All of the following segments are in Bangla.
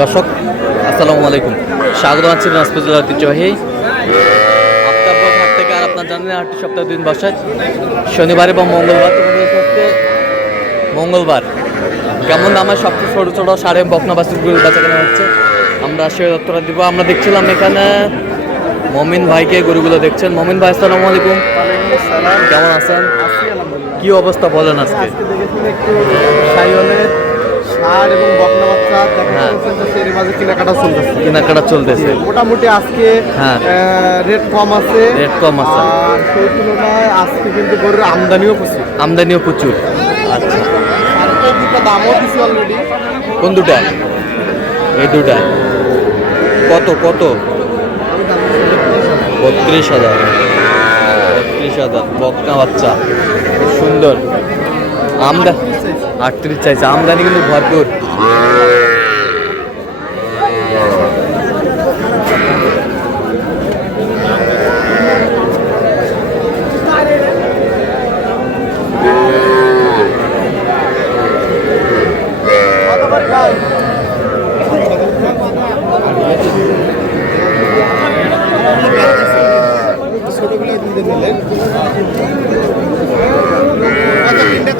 দর্শক আসসালামু আলাইকুম, স্বাগত জানাচ্ছি দিনাজপুর জেলার ঐতিহ্যবাহী আফতাবগঞ্জ হাট থেকে। আর আপনার জানেন হাটটি সপ্তাহে 2 দিন বসে, শনিবার এবং মঙ্গলবার। মঙ্গলবার কেমন আমার সবচেয়ে ছোটো ছোটো সাড়ে বকনা বাছুরগুলো বেচা কেনা হচ্ছে, আমরা সে তথ্যটা দিব। আমরা দেখছিলাম এখানে মমিন ভাইকে গরুগুলো দেখছেন। মমিন ভাই আসসালামু আলাইকুম, কেমন আছেন? কি অবস্থা বলেন আজকে? ষাঁড় এবং বকনা বাচ্চা এর মাঝে কেনাকাটা চলতেছে মোটামুটি। আজকে রেট কম আছে, আর সেই তুলনায় আজকে কিন্তু গরুর আমদানিও প্রচুর। আচ্ছা, দুটো দামও দিচ্ছি অলরেডি। কোন দুটা? এই দুটা কত কত? 32,000 বকনা বাচ্চা, সুন্দর। 38 চাইছে, আমদানি কিন্তু ভরপুর।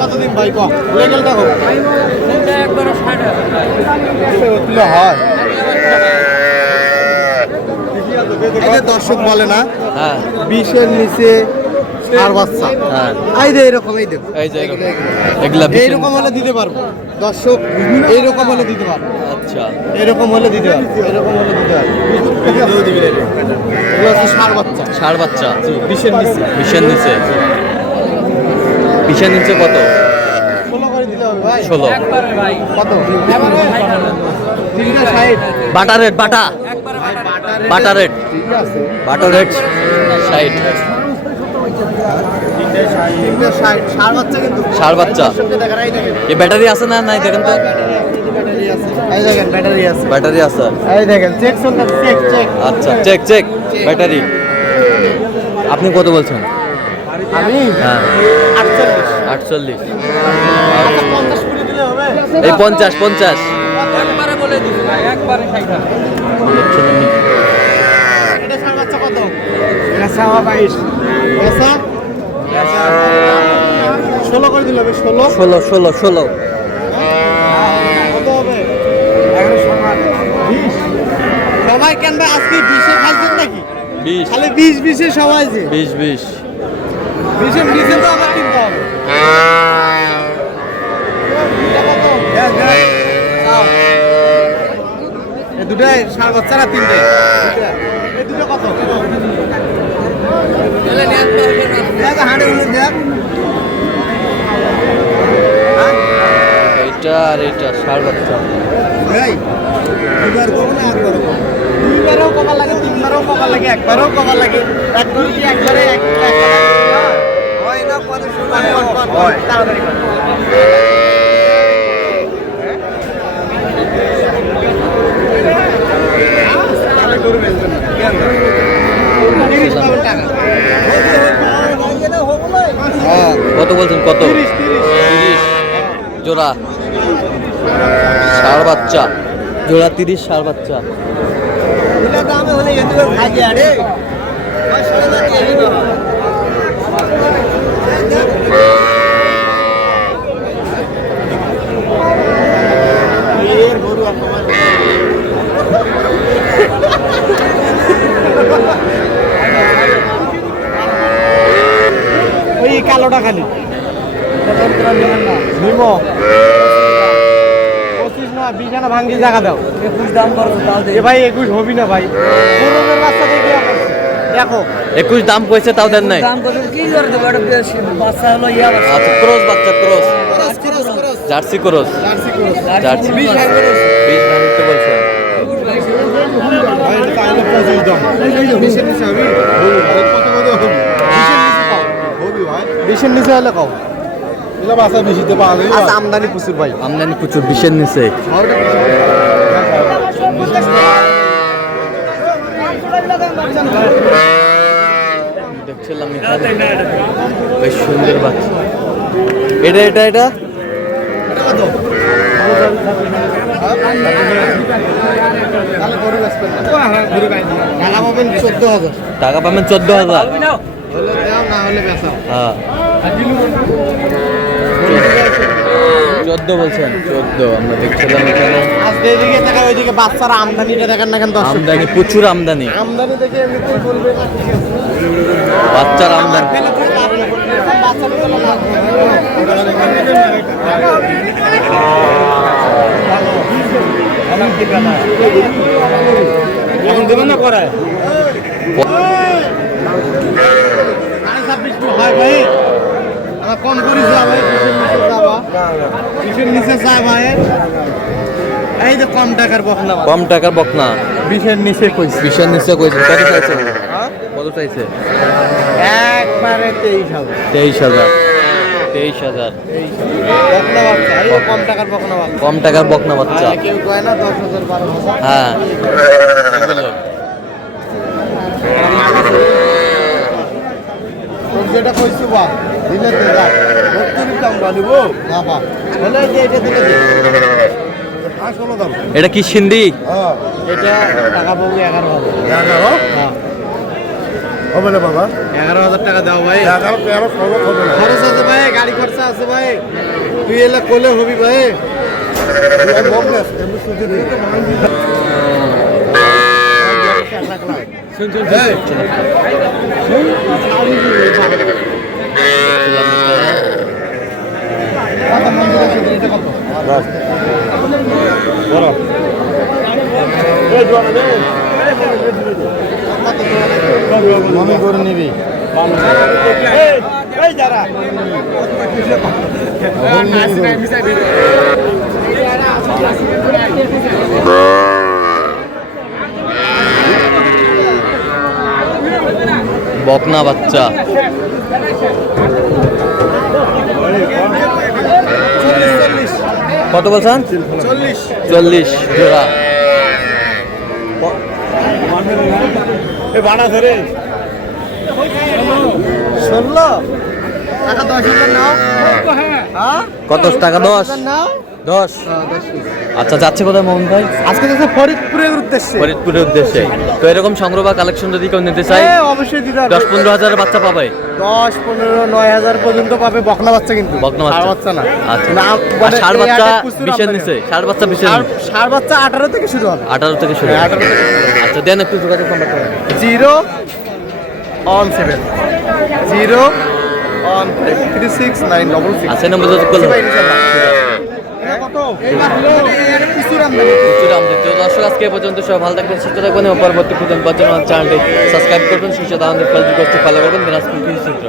কতদিন ভাই কম লেগেলটা হোক হয়। দর্শক বলে না 20-এর নিচে আর বাচ্চা এরকম এইরকম হলে দিতে পারবো। দর্শক এইরকম হলে দিতে পারবো। আচ্ছা, এরকম হলে দিতে পারবো, এরকম হলে দিতে পারবো। ষাঁড় বাচ্চা 20-এর নিচে। 20-এর নিচে কত? 16 করে দিতে হবে ভাই। 16 কত? বাটা রেট, বাটা রেট, ঠিক আছে। বাটা রেট 60। ষাঁড় বাচ্চা এই ব্যাটারি আছে না? নাই দেখেন তো, ব্যাটারি আছে। আচ্ছা, চেক ব্যাটারি। আপনি কত বলছেন? আমি হ্যাঁ 48। এই 50 একবারে বলে দিছি ভাই, একবারে 60। এটা ষাঁড় বাচ্চা কত? এটা 22। এসা 16 করে দিলে হবে। 16 কত হবে? 20 সবাই কেন ভাই আজকে 20-এ খাইছেন নাকি? 20 খালি 20-20-এ সবাই যে 20 20-এর নিচে তো আবার কিনতে হবে। এই দুটাই ষাঁড় বাচ্চা না তিনটে? এই দুটো কত? এইটা আর এইটা ষাঁড় বাচ্চা। দুইবারও কমা লাগে, তিনবারও কমা লাগে, একবারও কমা লাগে। একবার কি একবারে হয় না? পরে হয় তাড়াতাড়ি কর। কত বলছেন? কত? 30 জোড়া ষাঁড় বাচ্চা, জোড়া 30 ষাঁড় বাচ্চা। ওই কালোটা খালি নিম 25 না 20 আনা ভাঙ্গি জায়গা দাও। 21 দাম করছে তাও এ ভাই 21 হবি না ভাই। গরমের বাচ্চা দেখে দেখো 21 দাম কইছে তাও দেন নাই। দাম কত কি করে দেব? এটা বাচ্চা হলো ইয়া বাচ্চা। আচ্ছা, ক্রস বাচ্চা, ক্রস জার্সি ক্রস। 20 ভাঙতে বলছেন। ভাই এটা তাহলে 25 দাম। 20-এর নিচে আমি কত হবে? 20-এর নিচে হলে কও। এলা বাচ্চা বেশিতে পাওয়া যায়। আচ্ছা, আমদানি প্রচুর ভাই, আমদানি প্রচুর। 20-এর নিচে দেখছিলাম বেশ সুন্দর বাচ্চা। এটা এটা এটা কত? তাহলে গরু বেচবেন না। টাকা পাবেন 14,000। টাকা পাবেন 14,000। হলে দাও, না হলে বেচাও। হ্যাঁ 14 বলছেন, 14 আমরা দেখছিলাম এখানে আজকে এদিকে টাকা ওইদিকে বাচ্চারা আমদানিটা দেখেন না কেন দর্শক? আমদানি, প্রচুর আমদানি, আমদানি দেখে এমনিতেই বলবে না, ঠিক আছে। বাচ্চার আমদানি। এখন দেবেন না করায়? হয় ভাই, আমার কম করিস না ভাই, কিসের নিচে যায় ভাই? এই যে কম টাকার বকনা ভাই। কম টাকার বকনা, 20-এর নিচে কইছি। 20-এর নিচে কইছে। কত চাইছে? কত চাইছে? একবারে 23,000। 23,000। 23,000 বকনা বাচ্চা, এই যে কম টাকার বকনা বাচ্চা। কম টাকার বকনা বাচ্চা। কেউ কয় না 10,000 12,000। হ্যাঁ এগুলো। তোর যেটা কইছি বা দিলে দে যা। 70 দাম বানিব না বা। হলে যে এটা দিলে দে। 16 দাম। এটা কি সিন্ধি? হ্যাঁ, এটা টাকা পাবো 11,000। 11? হ্যাঁ। হবে না বাবা, 11,000 টাকা দাও ভাই। 11 খরচ আছে ভাই, গাড়ি খরচা আছে ভাই। তুই এলে কোলে হবি ভাই। মনে করে নিবি বকনা বাচ্চা। কত বলছেন? 40 জোড়া। ভাড়া ধরে 16 টাকা 10,000 নাও। হ্যাঁ কত টাকা? 10 নাও। 10। আচ্ছা, যাচ্ছে কোথায় মোহন ভাই? আজকে যাচ্ছে ফরিদপুরের উদ্দেশ্যে। ফরিদপুরের উদ্দেশ্যে। তো এরকম সংগ্রহ বা কালেকশন যদি কেউ নিতে চায়, অবশ্যই দিতে হবে। 10-15 হাজারের বাচ্চা পাবে। 10, 15, 9,000 পর্যন্ত পাবে বকনা বাচ্চা, কিন্তু বকনা ষাঁড় বাচ্চা। বাচ্চা না। আচ্ছা। না, আর মানে ষাঁড় এই বাচ্চা হাটে প্রচুর 20-এর আমদানি নিচে, হয়। ষাঁড় বাচ্চা 20-এর নিচে। ষাঁড় বাচ্চা 18 থেকে শুরু হবে। 18 থেকে শুরু। 18 থেকে শুরু। আচ্ছা, দেন একটু যোগাযোগ নাম্বার করেন। 017 0136966। আচ্ছা, এই নম্বর যোগাযোগ করলে কত? প্রচুর আমদানি। প্রচুর আমদানি। তো দর্শক, আজকে এই পর্যন্ত সবাই ভালো থাকবেন, সুস্থ থাকবেন এবং পরবর্তী প্রজন্ম চ্যানেলটি সাবস্ক্রাইব করবেন, শীর্ষে দাওয়ান ফেসবুক করতে ফলো করবেন দিনাজপুর কৃষি চিত্র।